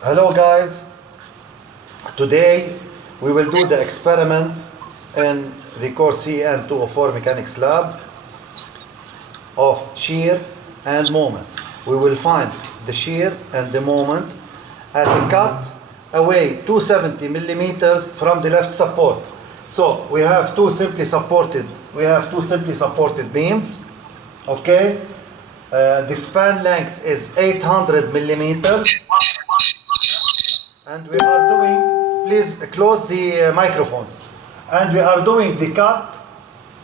Hello guys, today we will do the experiment in the course CEN 204 Mechanics Lab of shear and moment. We will find the shear and the moment at a cut away 270 millimeters from the left support. So we have two simply supported beams. Okay, the span length is 800 millimeters. And we are doing, please close the microphones. And we are doing the cut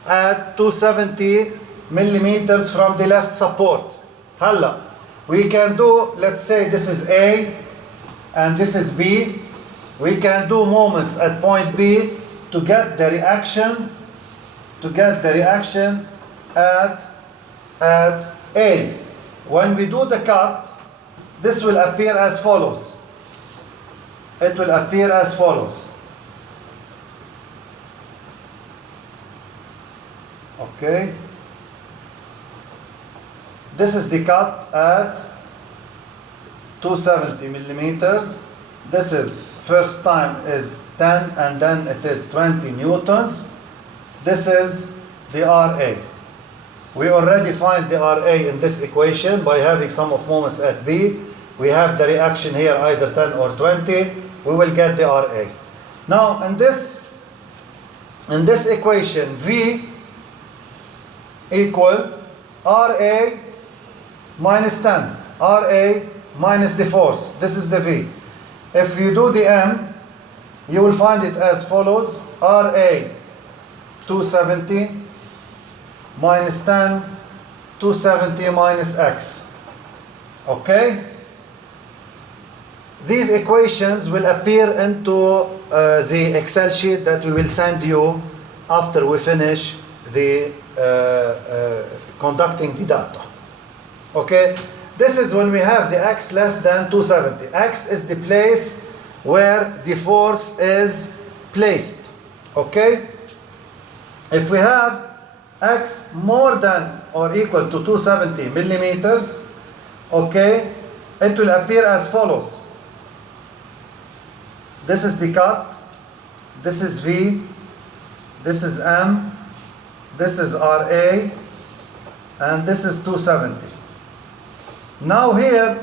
at 270 millimeters from the left support. Halla, we can do, let's say this is A and this is B. We can do moments at point B to get the reaction, at A. When we do the cut, this will appear as follows. It will appear as follows. Okay. This is the cut at 270 millimeters. This is first time is 10 and then it is 20 newtons. This is the RA. We already find the RA in this equation by having sum of moments at B. We have the reaction here either 10 or 20. We will get the RA. Now in this equation, V equal RA minus 10, RA minus the force. This is the V. If you do the M, you will find it as follows: RA 270 minus 10, 270 minus X. Okay? These equations will appear into the Excel sheet that we will send you after we finish the conducting the data. Okay, this is when we have the X less than 270. X is the place where the force is placed. Okay, if we have X more than or equal to 270 millimeters, okay, it will appear as follows. This is the cut, this is V, this is M, this is RA, and this is 270. Now here,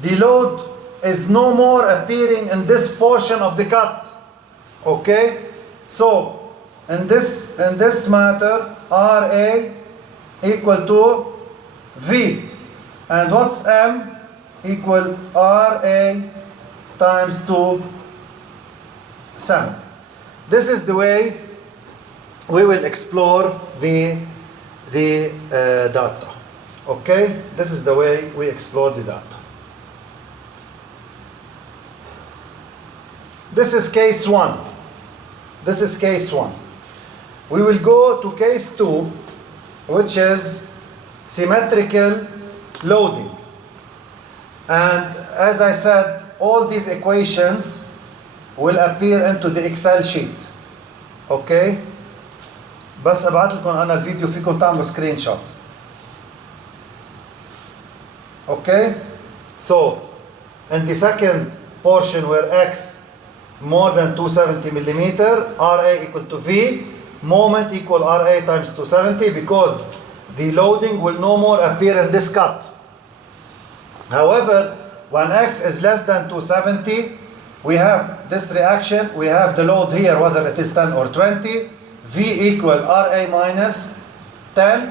the load is no more appearing in this portion of the cut. Okay? So, in this matter, RA equal to V. And what's M? Equal RA times 270. This is the way we will explore the data. Okay, this is the way we explore the data. This is case 1. This is case 1. We will go to case 2, which is symmetrical loading. And as I said, all these equations will appear into the Excel sheet. Okay? بس ابعت لكم انا الفيديو فيكم تعملوا سكرين شوت. Okay? So, in the second portion where X more than 270 millimeter, RA equal to V, moment equal RA times 270, because the loading will no more appear in this cut. However, when X is less than 270, we have this reaction, we have the load here, whether it is 10 or 20, V equal RA minus 10,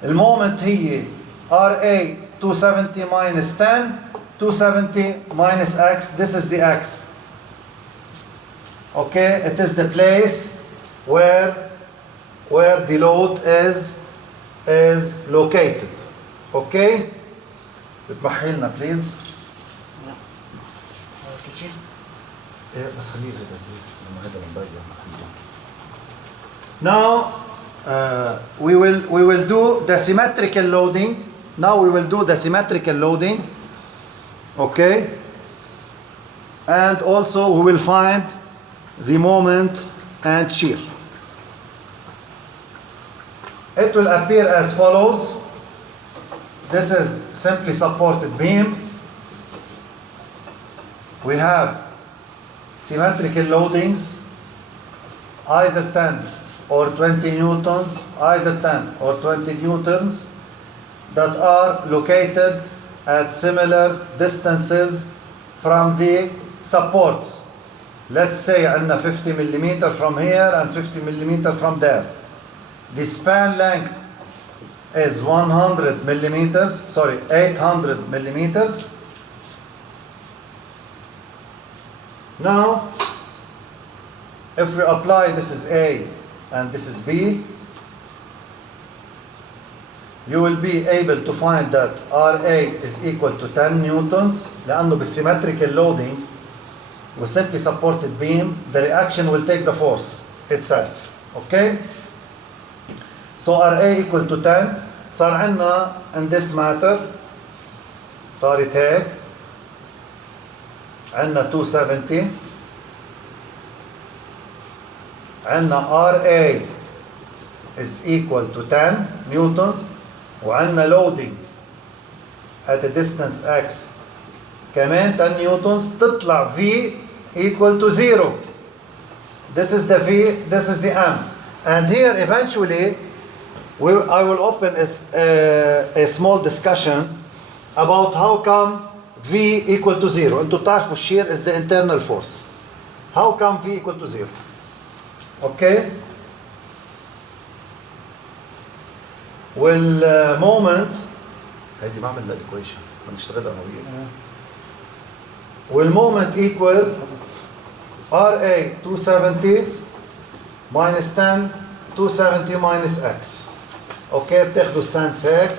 the moment here, RA 270 minus 10, 270 minus X, this is the X. Okay, it is the place where the load is located. Okay, بتمحي لنا please. بس خليه هذا زي لما هذا بنبين. Now we will do the symmetrical loading. Now we will do the symmetrical loading. Okay, and also we will find the moment and shear. It will appear as follows. This is simply supported beam. we have symmetrical loadings, either 10 or 20 newtons, either 10 or 20 newtons, that are located at similar distances from the supports. Let's say عندنا 50 millimeter from here and 50 millimeter from there. The span length is 800 millimeters. Now, if we apply, this is A and this is B, you will be able to find that RA is equal to 10 newtons. لأنه بالsymmetrical loading with simply supported beam, the reaction will take the force itself. Okay? So RA equal to 10. صار عندنا in this matter صارت هيك عندنا 270 عندنا RA is equal to 10 newtons وعندنا loading at a distance x كمان 10 newtons تطلع V equal to 0. This is the V, this is the M. And here eventually I will open a small discussion about how come V equal to 0. انتوا بتعرفوا shear is the internal force. How come V equal to 0? Okay? والمومنت هيدي بعمل لها equation بنشتغلها انا وياك. والمومنت equal RA 270 minus 10 270 minus x. اوكي بتاخذوا السنس هيك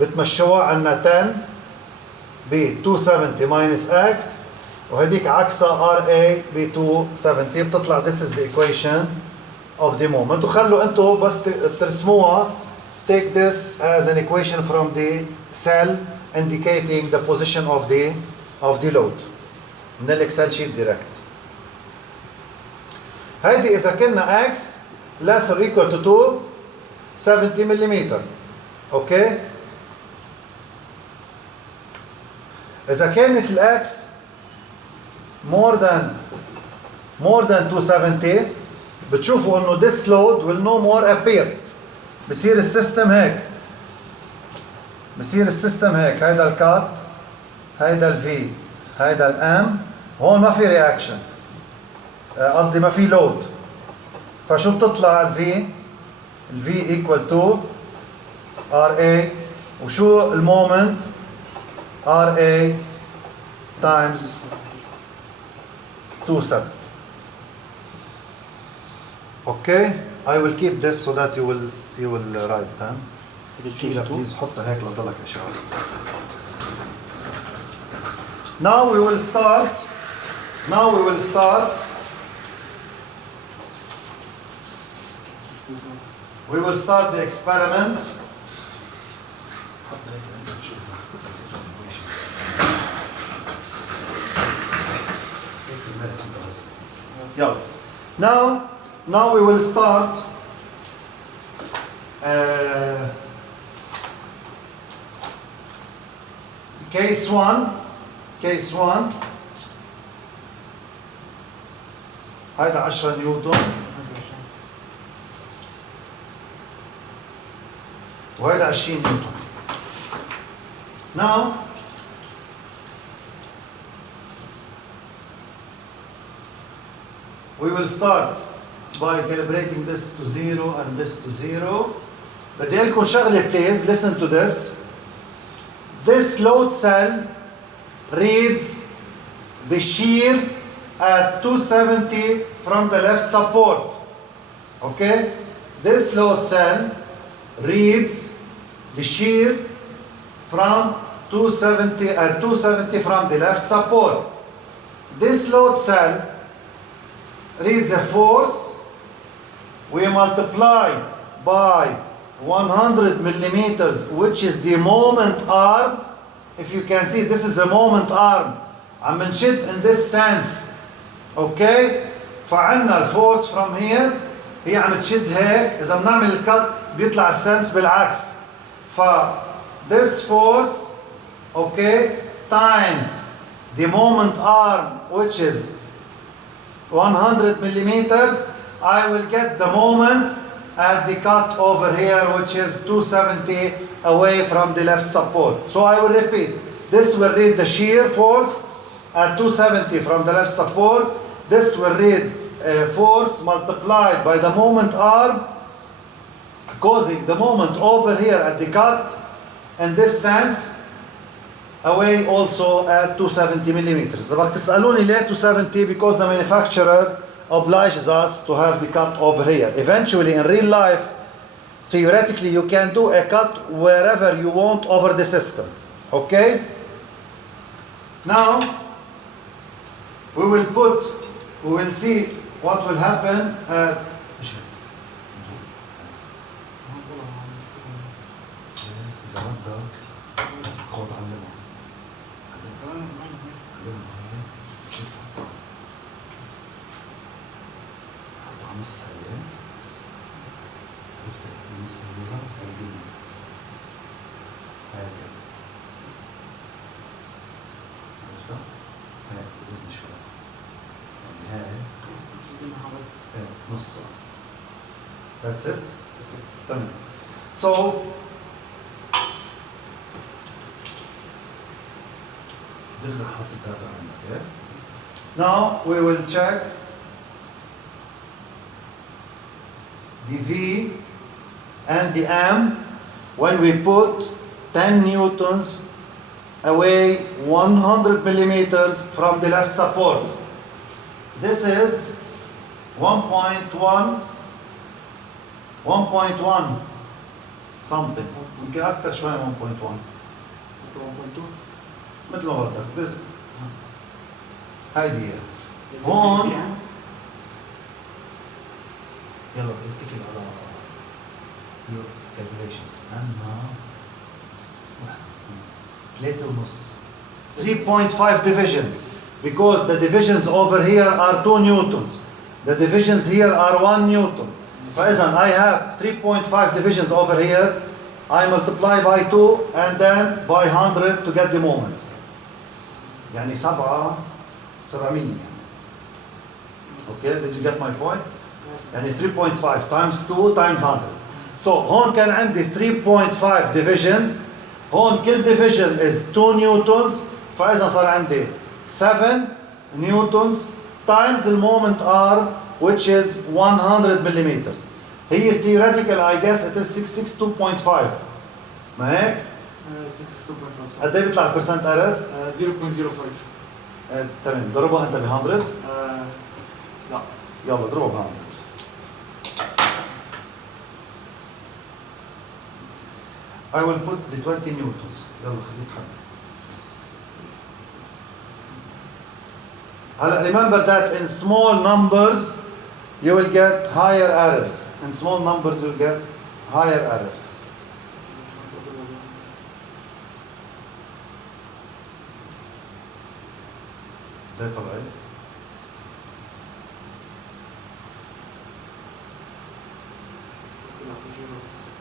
بتمشوها عنا 10 ب 270 minus x وهديك عكسها RA ب 270 بتطلع this is the equation of the moment. وخلوا انتوا بس ترسموها take this as an equation from the cell indicating the position of the load من الاكسل شيت دايركت. هيدي اذا كنا x less or equal to 270 millimeter. اوكي اذا كانت الاكس more than 270 بتشوفوا انه this load will no more appear. بصير السيستم هيك هيدا الكات هيدا الفي هيدا الام هون ما في رياكشن قصدي ما في لود. فشو بتطلع الفي equal to RA وشو المومنت RA times 270. Okay, I will keep this so that you will write them. Please حطها هيك لضلك إشارة. Now we will start the experiment. Yeah. Now we will start case one. هيدا 10 نيوتن وهيدا 20 نيوتن. Now we will start by calibrating this to 0 and this to 0. بدي لكم شغله please listen to this. This load cell reads the shear at 270 from the left support. Okay? This load cell reads the shear from 270 at 270 from the left support. This load cell reads a force. We multiply by 100 millimeters, which is the moment arm. If you can see, this is a moment arm. عم نشد in this sense. Okay? فعنا الفورس from here هي عم تشد هيك. إذا بنعمل الكت بيطلع السنس بالعكس. ف this force, okay, times the moment arm, which is 100 millimeters, I will get the moment at the cut over here, which is 270 away from the left support. So I will repeat. This will read the shear force at 270 from the left support. This will read force multiplied by the moment arm, causing the moment over here at the cut, in this sense, away also at 270 millimeters. إذا بدك تسألوني ليه 270? Because the manufacturer obliges us to have the cut over here. Eventually, in real life, theoretically, you can do a cut wherever you want over the system. Okay? Now, we will see what will happen at That's it? Done. So, now we will check the V and the M when we put 10 newtons away 100 millimeters from the left support. This is 1.1 something. يمكن أكثر شوي 1.1. مثل ما بدك. بس هيدي هي. هون يلا بتتكل على your calculations. عندنا 3.5 divisions, because the divisions over here are 2 newtons. The divisions here are 1 newton. فإذا I have 3.5 divisions over here. I multiply by 2 and then by 100 to get the moment. يعني 700 يعني. Okay, did you get my point? يعني 3.5 times 2 times 100. So هون كان عندي 3.5 divisions. هون كل division is 2 newtons. فإذا صار عندي 7 newtons times the moment arm, which is 100 millimeters. هي theoretical, I guess it is 662.5. ما هيك؟ 662.5. قد ايه بيطلع percent error؟ 0.05. تمام، ضربها انت ب 100؟ لا. يلا ضربها ب 100. I will put the 20 newtons. يلا خليك حد. هلا remember that in small numbers you will get higher errors. In small numbers you will get higher errors. ده طلعت.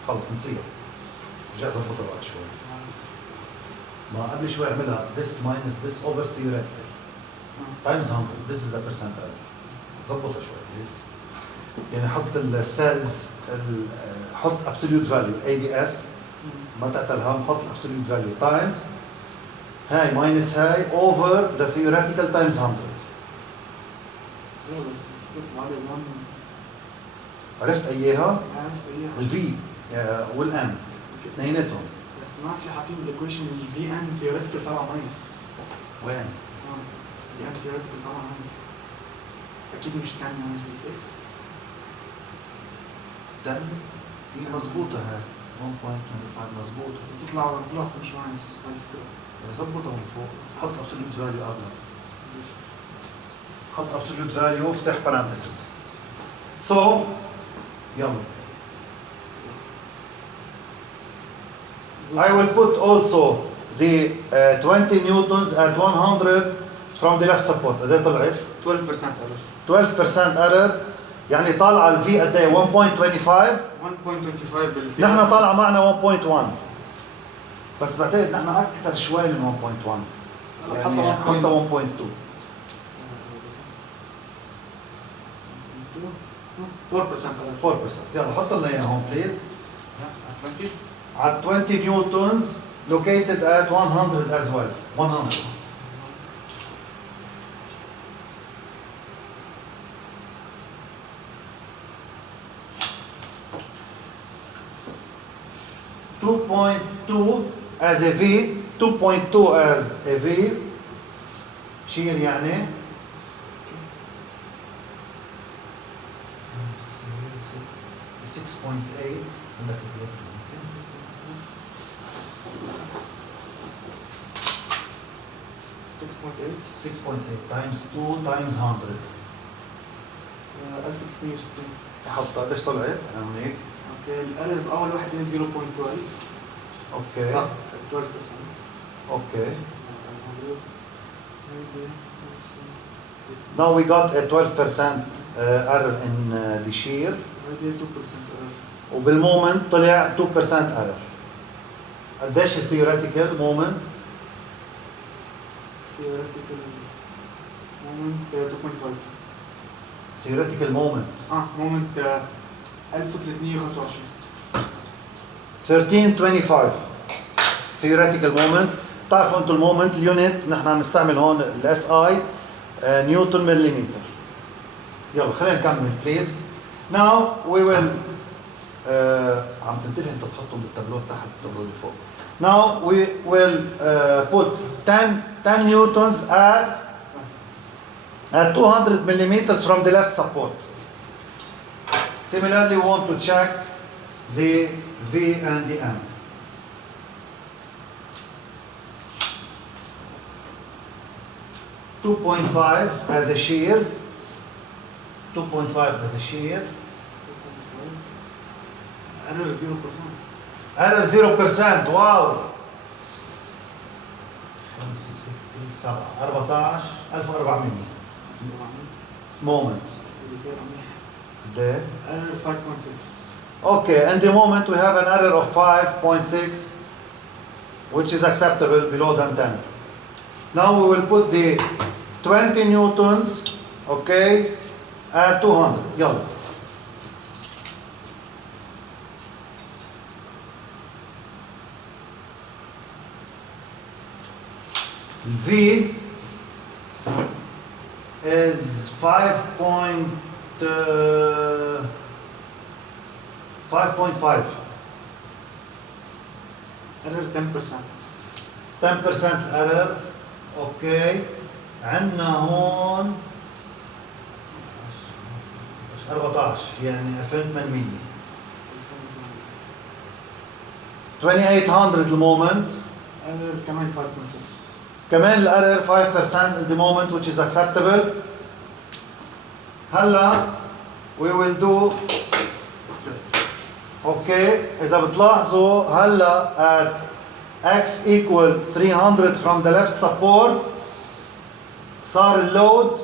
خلص نسيها. رجع ظبطها بعد شوي. ما قبل شوي عملها this minus this over theoretical times 100. This is the percent error. ظبطها شوي بليز. يعني حط السيلز حط absolute value ABS ما تعتل هم. حط absolute value times هاي minus هاي over the theoretical times 100. عرفت اياها؟ عرفت اياها. الفي والام اثنيناتهم. بس ما في حاطين بالايكويشن الفي ان ثيوريتيكال طلع ماينس. وين؟ في ان ثيوريتيكال طلع ماينس. اكيد مش 10 ماينس دي 6. 10 هي مضبوطة هاي 1.25 مضبوطة. بس بتطلع بلس مش ماينس. هاي الفكرة. ظبطها من فوق. حط absolute value قبلها. حط absolute value وافتح parentheses. So يلا. I will put also the 20 newtons at 100 from the left support. قد ايه طلعت؟ 12% error. 12% error. يعني طالعة الفي قد ايه؟ 1.25. 1.25 بالفي. نحن طالعة معنا 1.1. بس بعتقد نحن أكثر شوي من 1.1. يعني حتى 1.2. 4%. يلا حط لنا اياها هون بليز. at 20 newtons located at 100 as well. 100. .2 as a V, 2.2 as a V, shear يعني 6.8 عندك 6.8 times 2 times 100. 1360. حط قديش طلعت هيك؟ اوكي الارر باول واحد 0.12. اوكي 12%. اوكي. Now we got a 12% error in the shear. 2% error. وبالمومنت طلع 2% error. قديش الثيوريتيكال مومنت؟ theoretical moment 2.5. theoretical moment moment 1325. 1325 theoretical moment. بتعرفوا انتم المومنت اليونت نحن عم نستعمل هون الاس اي نيوتن مليمتر. يلا خلينا نكمل بليز. ناو وي ويل عم تنتبه انت تحطهم بالتابلو تحت التابلو اللي فوق. Now we will put 10 newtons at 200 millimeters from the left support. Similarly, we want to check the V and the M. .5 as a shear. 2.5 as a shear. Error 0%. Error 0%. Wow. 5 6 7 14 1400 moment. The error 5.6. Okay, in the moment we have an error of 5.6, which is acceptable below than 10. Now we will put the 20 newtons, okay, at 200. يلا. V is 5.5. error 10%. 10% error. اوكي عندنا هون 14 يعني 2800. 2800 المومنت. error كمان 5.6. كمان الارر 5% in the moment, which is acceptable. هلا we will do اوكي اذا بتلاحظوا هلا at x equal 300 from the left support صار اللود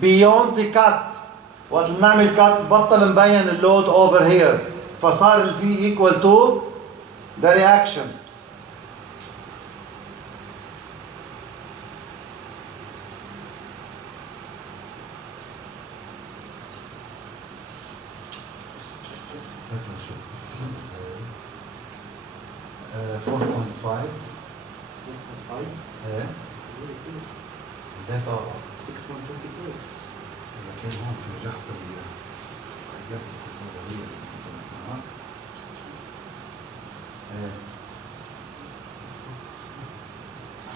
beyond the cut. وقت نعمل cut بطل مبين اللود over here, فصار ال V equal to the reaction. Uh, 4.5 ايه ده طبعا 6.25. لكن هون في جهة الجسد الصغيرة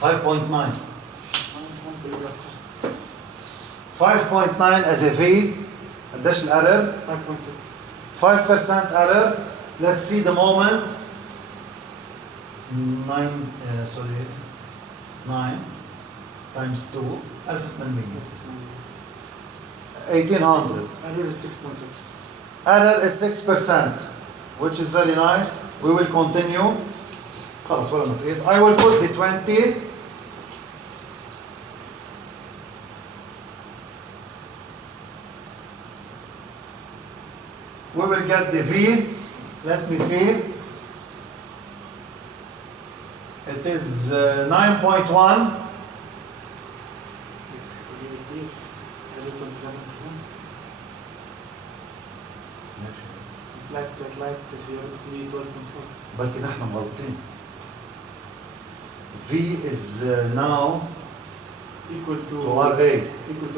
5.9 5.9 as a V. قديش الارر؟ 5.6. 5% error. Let's see the moment. 9 times 2 1800. 1800. error is 6.6. Error is 6%, which is very nice. We will continue. خلاص ولا متقيس. I will put the 20. We will get the V. Let me see. It is 9.1. value 27%. ماشي. طلعت theoretically 12.4. بلكي نحن مغلطين. V is now equal to RA. equal to